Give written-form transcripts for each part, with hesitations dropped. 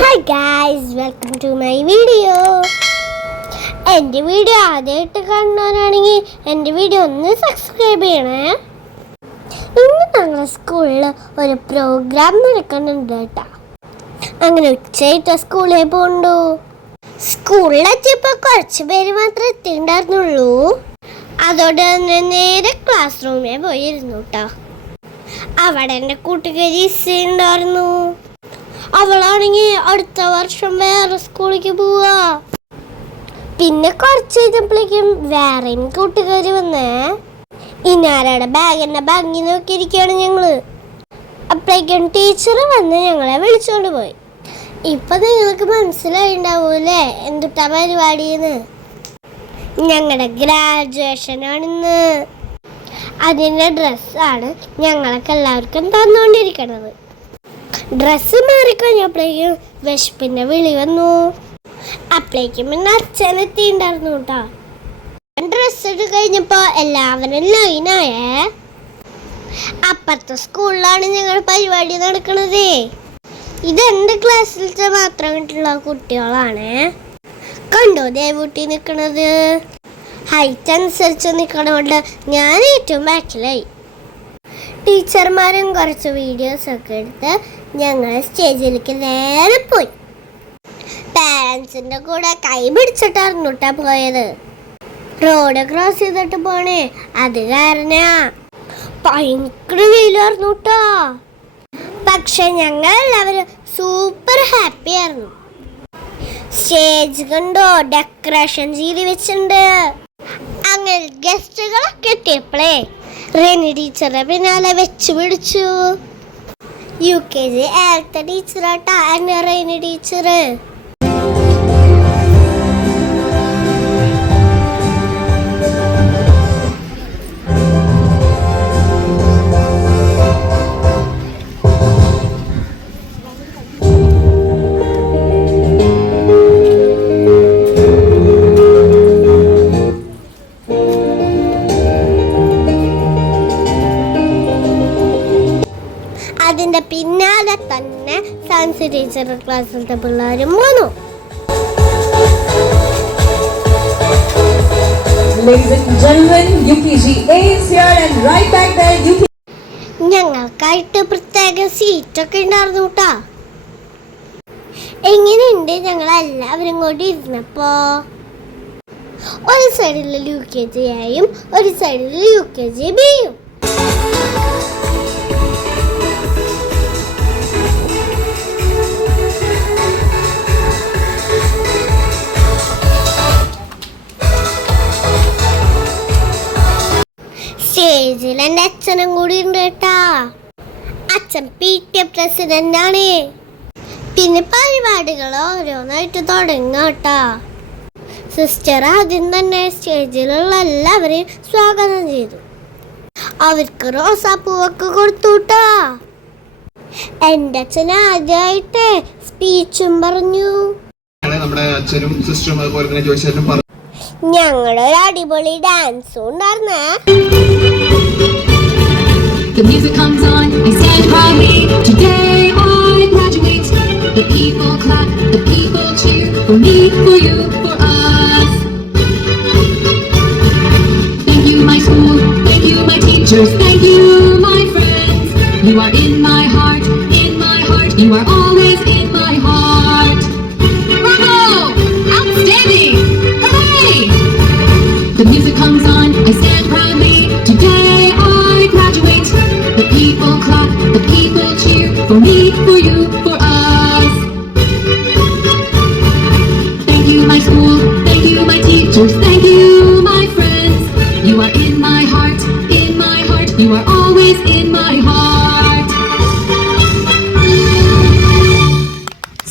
Hi guys, welcome to my video. എൻ്റെ video ആദ്യമായിട്ട് കാണുന്നവരാണെങ്കിൽ എൻ്റെ വീഡിയോ ഒന്ന് സബ്സ്ക്രൈബ് ചെയ്യണേ. ഇന്ന് ഞങ്ങളുടെ സ്കൂളിൽ ഒരു പ്രോഗ്രാം നടക്കുന്നുണ്ട് കേട്ടോ. അങ്ങനെ ഉച്ചയായിട്ട് സ്കൂളിൽ പോകണ്ടു. സ്കൂളിലെത്തിയപ്പോൾ കുറച്ച് പേര് മാത്രമേ എത്തിയിട്ടുണ്ടായിരുന്നുള്ളൂ. അതോടെ തന്നെ നേരെ ക്ലാസ് റൂമിൽ പോയിരുന്നു കേട്ടോ. അവിടെ എൻ്റെ കൂട്ടുകാരി ഉണ്ടായിരുന്നു. അവളാണെങ്കിൽ അടുത്ത വർഷം വേറെ സ്കൂളിലേക്ക് പോവാ. പിന്നെ കുറച്ച് കഴിഞ്ഞപ്പോഴേക്കും വേറെയും കൂട്ടുകാർ വന്നേ. ഇന്നാരുടെ ബാഗിൻ്റെ ഭംഗി നോക്കിയിരിക്കുകയാണ് ഞങ്ങള്. അപ്പോഴേക്കും ടീച്ചർ വന്ന് ഞങ്ങളെ വിളിച്ചോണ്ട് പോയി. ഇപ്പൊ നിങ്ങൾക്ക് മനസ്സിലായിണ്ടാവൂലേ എന്തുട്ടാ പരിപാടിയെന്ന്. ഞങ്ങളുടെ ഗ്രാജുവേഷനാണിന്ന്. അതിൻ്റെ ഡ്രസ്സാണ് ഞങ്ങൾക്ക് എല്ലാവർക്കും തന്നുകൊണ്ടിരിക്കണത്. ഡ്രസ്സ് മാറിക്കഴിഞ്ഞപ്പോഴേക്കും വിശപ്പിൻ്റെ വിളി വന്നു. അപ്പോഴേക്കും പിന്നെ അച്ഛനെത്തിണ്ടായിരുന്നു കേട്ടോ. ഡ്രസ്സ് ഇട്ട് കഴിഞ്ഞപ്പോൾ എല്ലാവരും ലൈനായേ. അപ്പുറത്തെ സ്കൂളിലാണ് ഞങ്ങൾ പരിപാടി നടക്കണത്. ഇതെൻ്റെ ക്ലാസ്സിലത്തെ മാത്രമായിട്ടുള്ള കുട്ടികളാണ്. കണ്ടോ ദേവൂട്ടി നിൽക്കണത്? ഹൈറ്റ് അനുസരിച്ച് നിൽക്കണോണ്ട് ഞാൻ ഏറ്റവും ബാക്കിലായി. ടീച്ചർമാരും കുറച്ച് വീഡിയോസൊക്കെ എടുത്ത് ഞങ്ങൾ സ്റ്റേജിലേക്ക് നേരെ പോയി. പാരൻസിൻ്റെ കൂടെ കൈ പിടിച്ചിട്ടായിരുന്നു കേട്ടാ പോയത്. റോഡ് ക്രോസ് ചെയ്തിട്ട് പോണേ. അത് കാരണ ഭയങ്കര വെയിലായിരുന്നു കേട്ടോ. പക്ഷെ ഞങ്ങൾ എല്ലാവരും സൂപ്പർ ഹാപ്പി ആയിരുന്നു. സ്റ്റേജ് കണ്ടോ, ഡെക്കറേഷൻ ചെയ്ത് വെച്ചിട്ടുണ്ട്. അങ്ങനെ ഗസ്റ്റുകളൊക്കെ എത്തിയപ്പോഴേ റെനി ടീച്ചറെ പിന്നാലെ വെച്ച് പിടിച്ചു. UKG ആദ്യത്തെ ടീച്ചറാട്ടാ എന്നെ റെനി ടീച്ചർ. അതിൻ്റെ പിന്നാലെ തന്നെ സയൻസ് ടീച്ചർ ക്ലാസ്സിലത്തെ പിള്ളേരും വന്നു. ഞങ്ങൾക്കായിട്ട് പ്രത്യേക സീറ്റൊക്കെ ഉണ്ടായിരുന്നു കേട്ടോ. എങ്ങനെയുണ്ട് ഞങ്ങൾ എല്ലാവരും കൂടി ഇരുന്നപ്പോ? ഒരു സൈഡിൽ UKG ആയും ഒരു സൈഡിൽ UKG ബിയും. സ്റ്റേജിൽ എൻ്റെ അച്ഛനും കൂടി ഉണ്ട് കേട്ടാ. അച്ഛൻ PTA പ്രസിഡന്റ് ആണ്. പിന്നെ പരിപാടികൾ ഓരോന്നായിട്ട് തുടങ്ങാം കേട്ടാ. സിസ്റ്റർ ആദ്യം തന്നെ സ്റ്റേജിലുള്ള എല്ലാവരെയും സ്വാഗതം ചെയ്തു. അവർക്ക് റോസാപ്പൂവൊക്കെ കൊടുത്തു കേട്ടാ. എൻ്റെ അച്ഛൻ ആദ്യമായിട്ട് സ്പീച്ചും പറഞ്ഞു. ഞങ്ങളൊരു അടിപൊളി ഡാൻസും ഉണ്ടായിരുന്നേ. The music comes on, I stand proudly. Today I graduate. The people clap, the people cheer. For me, for you, for us. Thank you my school, thank you my teachers, thank you my friends. You are in my heart, you are always in my heart. Bravo! Outstanding! Hooray! The music comes on, I stand proudly. Today I graduate. The people clap, the people cheer. For me, for you, for us. Thank you my school, thank you my teachers, thank you my friends. You are in my heart, you are always in my heart.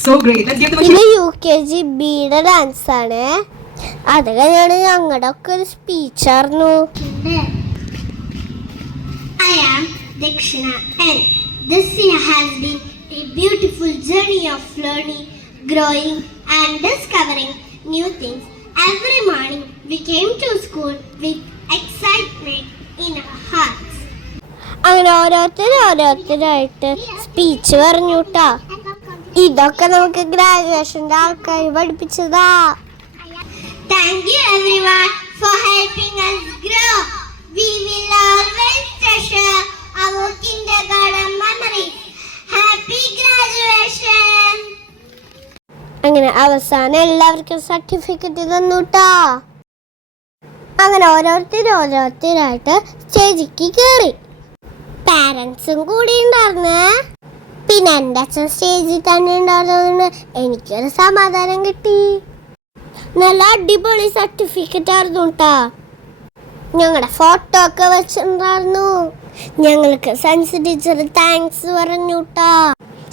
So great. Let's give them a ഇത് UKG ബിയുടെ dance ആണ്. അത് കഴിഞ്ഞാണ് ഞങ്ങളുടെ ഒക്കെ ഒരു സ്പീച്ചായിരുന്നു. I am Dakshina and this year has been a beautiful journey of learning, growing and discovering new things. Every morning we came to school with excitement in our hearts. അങ്ങനെ ഓരോരുത്തരായിട്ട് speech പറഞ്ഞു കേട്ടോ. ഇതൊക്കെ നമുക്ക് ഗ്രാജുവേഷന്റെ ആൾക്കാർ പഠിപ്പിച്ചതാ. Thank you everyone for helping us grow. We will always treasure our kindergarten memories. Happy graduation. അങ്ങനെ അവസാനം എല്ലാവർക്കും സർട്ടിഫിക്കറ്റ് തന്നുട്ടാ. അങ്ങനെ ഓരോരുത്തരായിട്ട് സ്റ്റേജിക്ക് കയറി. പാരൻസും കൂടി ഉണ്ടായിരുന്നേ. പിന്നെ എൻ്റെ അച്ഛൻ സ്റ്റേജിൽ തന്നെ ഉണ്ടായിരുന്നതുകൊണ്ട് എനിക്കൊരു സമാധാനം കിട്ടി. നല്ല അടിപൊളി സർട്ടിഫിക്കറ്റ് ആയിരുന്നു കേട്ടാ. ഞങ്ങളുടെ ഫോട്ടോ ഒക്കെ വെച്ചിട്ടുണ്ടായിരുന്നു. ഞങ്ങൾക്ക് സയൻസ് ടീച്ചർ താങ്ക്സ് പറഞ്ഞു കേട്ടാ.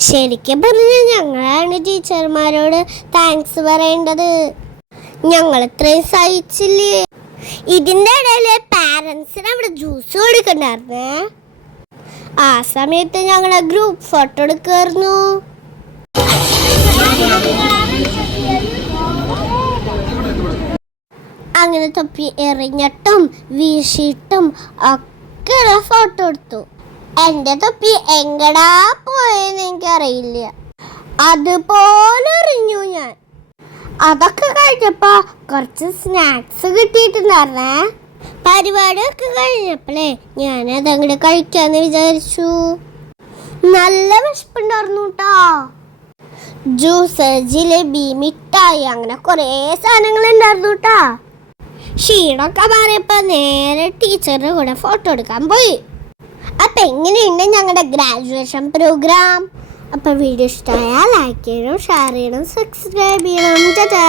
ശരിക്കും പറഞ്ഞാൽ ഞങ്ങളാണ് ടീച്ചർമാരോട് താങ്ക്സ് പറയേണ്ടത്. ഞങ്ങൾ ഇത്രയും സഹിച്ചില്ലേ. ഇതിൻ്റെ ഇടയിൽ പാരൻസിന് അവിടെ ജ്യൂസ് കൊടുക്കണ്ടായിരുന്നേ. ആ സമയത്ത് ഞങ്ങളുടെ ഗ്രൂപ്പ് ഫോട്ടോ എടുക്കുമായിരുന്നു. അങ്ങനെ തൊപ്പി എറിഞ്ഞിട്ടും വീശിയിട്ടും ഒക്കെ ഫോട്ടോ എടുത്തു. എൻ്റെ തൊപ്പി എങ്ങടാ പോയെന്ന് എനിക്കറിയില്ല. അതുപോലെ എറിഞ്ഞു ഞാൻ. അതൊക്കെ കഴിഞ്ഞപ്പോ കുറച്ച് സ്നാക്സ് കിട്ടിയിട്ടുണ്ടായിരുന്നേ. പരിപാടിയൊക്കെ കഴിഞ്ഞപ്പോഴേ ഞാനതങ്ങോട്ട് കഴിക്കാന്ന് വിചാരിച്ചു. നല്ല വിശപ്പുണ്ടായിരുന്നു കേട്ടോ. ജ്യൂസ്, ജിലേബി, മിഠായി അങ്ങനെ കുറേ സാധനങ്ങൾ ഉണ്ടായിരുന്നു കേട്ടോ. ക്ഷീണമൊക്കെ മാറിയപ്പോ നേരെ ടീച്ചറുടെ കൂടെ ഫോട്ടോ എടുക്കാൻ പോയി. അപ്പൊ എങ്ങനെയുണ്ട് ഞങ്ങളുടെ ഗ്രാജുവേഷൻ പ്രോഗ്രാം? അപ്പൊ വീഡിയോ ഇഷ്ടമായാൽ ലൈക്ക് ചെയ്യണം, ഷെയർ ചെയ്യണം, സബ്സ്ക്രൈബ് ചെയ്യണം. ടാറ്റാ.